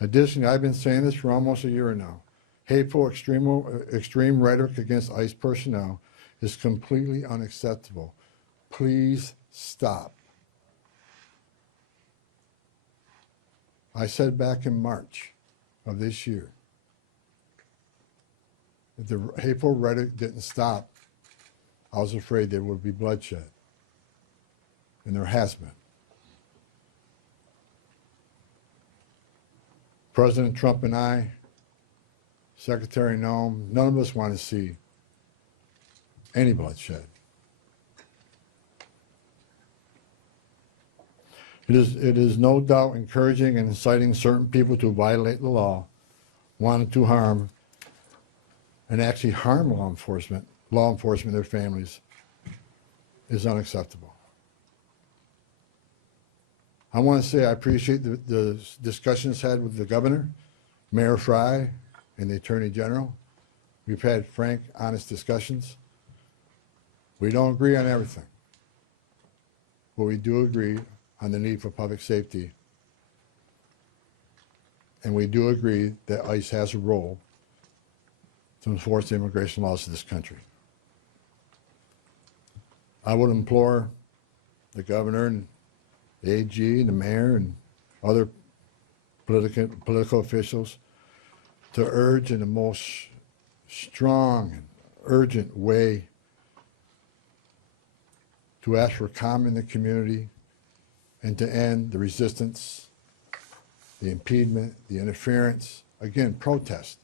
Additionally, I've been saying this for almost a year now. Hateful, extreme rhetoric against ICE personnel is completely unacceptable. Please stop. I said back in March of this year, if the hateful rhetoric didn't stop, I was afraid there would be bloodshed. And there has been. President Trump and I, Secretary Noem, none of us want to see any bloodshed. It is no doubt encouraging and inciting certain people to violate the law, wanting to harm and actually harm law enforcement, and their families, is unacceptable. I want to say I appreciate the discussions had with the governor, Mayor Frey, and the Attorney General. We've had frank, honest discussions. We don't agree on everything, but we do agree on the need for public safety. And we do agree that ICE has a role to enforce the immigration laws of this country. I would implore the governor and the AG and the mayor and other political officials to urge in the most strong and urgent way to ask for calm in the community and to end the resistance, the impediment, the interference, again, protest.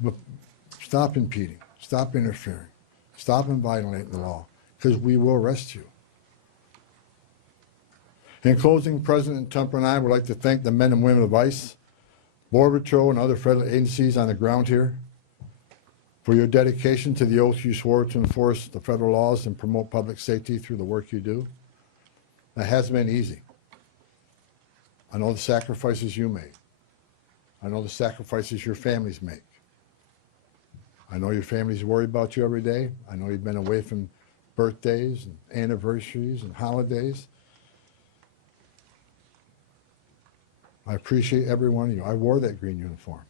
But stop impeding, stop interfering, stop violating the law, because we will arrest you. In closing, President Trump and I would like to thank the men and women of ICE, Border Patrol, and other federal agencies on the ground here for your dedication to the oath you swore to enforce the federal laws and promote public safety through the work you do. That hasn't been easy. I know the sacrifices you made. I know the sacrifices your families make. I know your families worry about you every day. I know you've been away from birthdays and anniversaries and holidays. I appreciate every one of you. I wore that green uniform.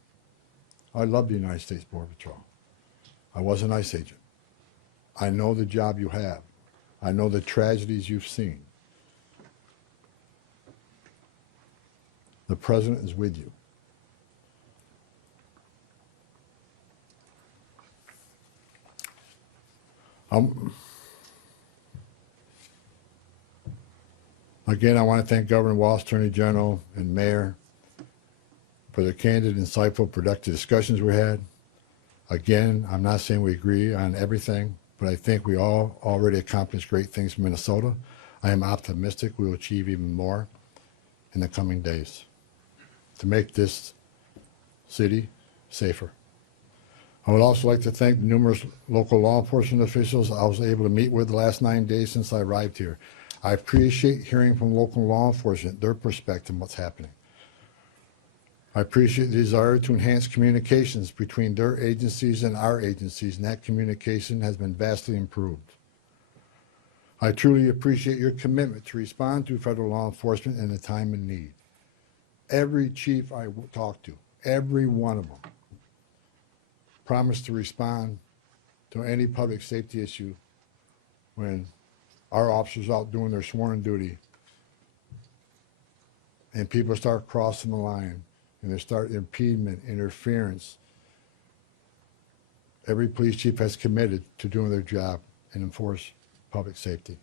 I love the United States Border Patrol. I was an ICE agent. I know the job you have. I know the tragedies you've seen. The President is with you. Again, I want to thank Governor Walz, Attorney General, and Mayor for the candid, insightful, productive discussions we had. Again, I'm not saying we agree on everything, but I think we all already accomplished great things in Minnesota. I am optimistic we will achieve even more in the coming days to make this city safer. I would also like to thank the numerous local law enforcement officials I was able to meet with the last 9 days since I arrived here. I appreciate hearing from local law enforcement, their perspective on what's happening. I appreciate the desire to enhance communications between their agencies and our agencies, and that communication has been vastly improved. I truly appreciate your commitment to respond to federal law enforcement in a time of need. Every chief I talked to, every one of them, promised to respond to any public safety issue when our officers out doing their sworn duty and people start crossing the line and they start impediment, interference. Every police chief has committed to doing their job and enforce public safety.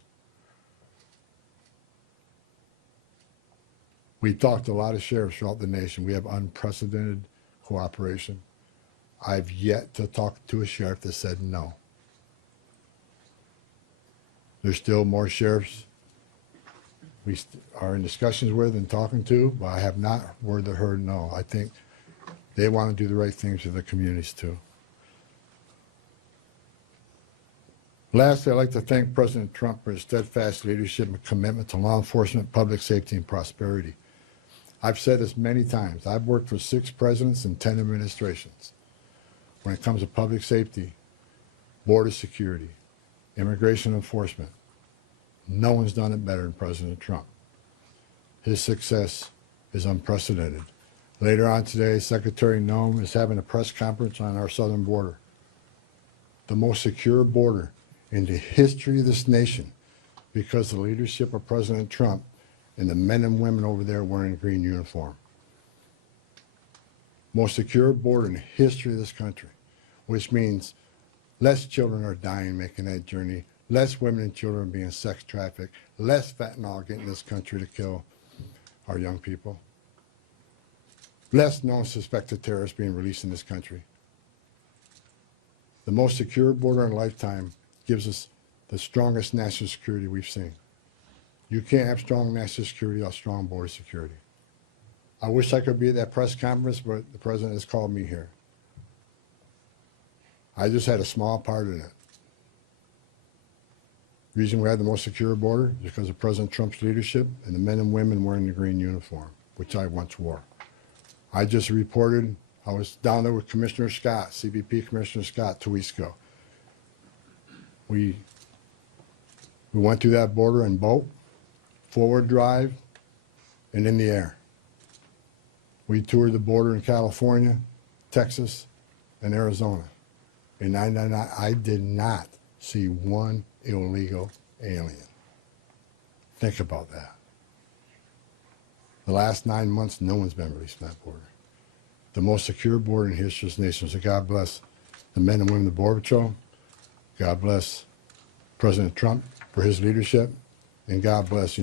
We talked to a lot of sheriffs throughout the nation. We have unprecedented cooperation. I've yet to talk to a sheriff that said no. There's still more sheriffs we are in discussions with and talking to, but I have not heard no. I think they want to do the right things for the communities too. Lastly, I'd like to thank President Trump for his steadfast leadership and commitment to law enforcement, public safety, and prosperity. I've said this many times. I've worked for 6 presidents and 10 administrations. When it comes to public safety, border security, immigration enforcement, No one's done it better than President Trump. His success is unprecedented. Later on today, Secretary Noem is having a press conference on our southern border, the most secure border in the history of this nation, because of the leadership of President Trump and the men and women over there wearing a green uniform. Most secure border in the history of this country, which means less children are dying making that journey, less women and children being sex trafficked, less fentanyl getting in this country to kill our young people, less known suspected terrorists being released in this country. The most secure border in a lifetime gives us the strongest national security we've seen. You can't have strong national security without strong border security. I wish I could be at that press conference, but the president has called me here. I just had a small part in it. The reason we have the most secure border is because of President Trump's leadership and the men and women wearing the green uniform, which I once wore. I just reported, I was down there with Commissioner Scott, CBP Commissioner Scott, 2 weeks ago. We went through that border in boat, forward drive, and in the air. We toured the border in California, Texas, and Arizona. And I did not see one illegal alien. Think about that. The last 9 months, no one's been released from that border. The most secure border in the history of this nation. So God bless the men and women of the Border Patrol. God bless President Trump for his leadership. And God bless